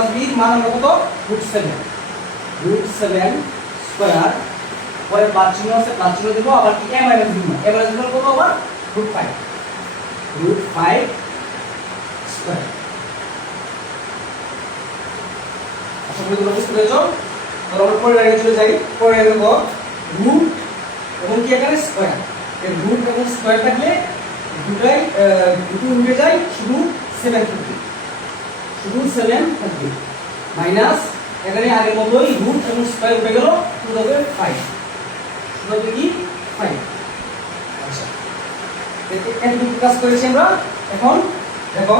Plus B মান আমরা কত root seven root seven square পরে প্লাস চিহ্ন আছে প্লাস চিহ্ন দেবো, আবার কি? A minus B A minus B কত আবার root five root five square আশা করি তোমরা বুঝতে পেরেছ। তাহলে আমরা পরের আগে চলে যাই। পরের আগে দেখো রুট এবং কি এখানে? স্কোয়ার এই রুট এবং স্কোয়ার থাকলে দুটাই দুটো উঠে যায় শুধু সেভেন থাকবে শুধু সেভেন থাকবে। মাইনাস এখানে আগের মতোই রুট এবং স্কোয়ার উঠে গেল টু হবে ফাইভ শুধু কি? ফাইভ আচ্ছা। এতটুকু কাজ করেছি আমরা। এখন দেখো,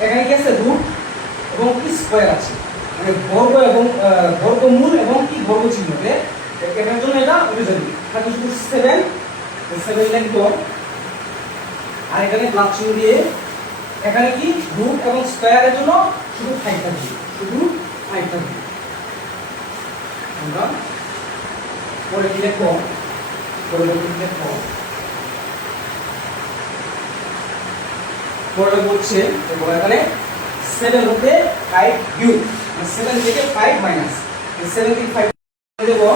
এখানে কি আছে? রুট এবং কি স্কোয়ার আছে। মানে বর্গ এবং বর্গমূল এবং কি বর্গ চিহ্ন এ- এটার জন্য এটা যাবে শুধু সেভেন সেভেন লিখব আর এখানে প্লাস চিহ্ন দিয়ে এখানে কি? রুট এবং স্কোয়ারের জন্য শুধু ফাইভ থাকবে শুধু ফাইভ থাকবে আমরা পরে কি লিখব? পরে কি লিখব? পরে বলছে, দেখো এখানে সেভেন হতে ফাইভ ইউ সেভেন থেকে ফাইভ মাইনাস সেভেন থেকে ফাইভ দেবো।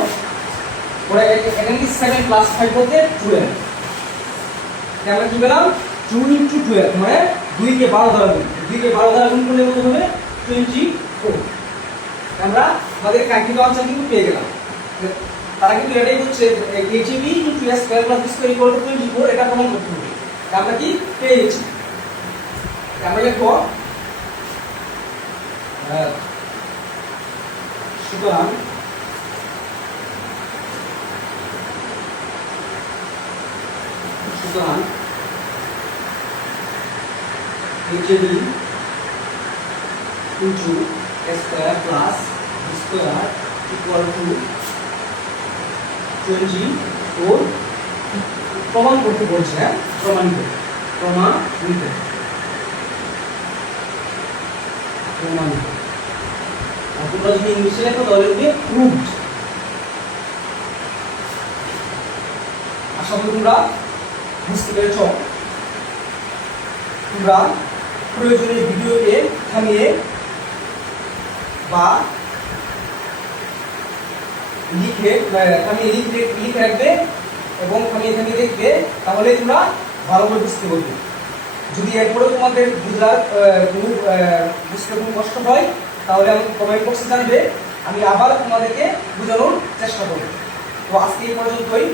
পরে এখানে কি সেভেন প্লাস ফাইভ হতে টুয়েলভ আমরা কি পেলাম? টু ইন্টু টুয়েলভ মানে দুইকে বারো দ্বারা গুণ। দুইকে বারো দ্বারা গুণ করলে কত হবে? টোয়েন্টি ফোর আমরা আমাদের কাঙ্ক্ষিত আনসার কিন্তু পেয়ে গেলাম। তারা কিন্তু এটাই হচ্ছে HB into S square plus B square equal to twenty four এটা প্রমাণ করতে হবে। আমরা কি পেয়ে গেছি? আমরা লিখব আহ, সুতরাং সুতরাং HB into square plus square equal to twenty four প্রমাণ করতে বলছে হ্যাঁ? প্রমাণিত প্রমাণিত প্রমাণিত আর তোমরা যদি ইংলিশে লেখো, তাহলে লিখবে প্রুভড আশা করি তোমরা বুঝতে পেরেছ। তোমরা প্রয়োজনীয় ভিডিওকে থামিয়ে বা লিখে আমি লিখে লিখে রাখবে এবং আমি এখানে দেখবে, তাহলে তোমরা ভালো করে বুঝতে পারবে। যদি এরপরে তোমাদের বুঝার কোনো বুঝতে কোনো কষ্ট হয়, তাহলে আমাকে কমেন্ট বক্সে জানবে, আমি আবার তোমাদেরকে বোঝানোর চেষ্টা করব। তো আজকে এই পর্যন্তই।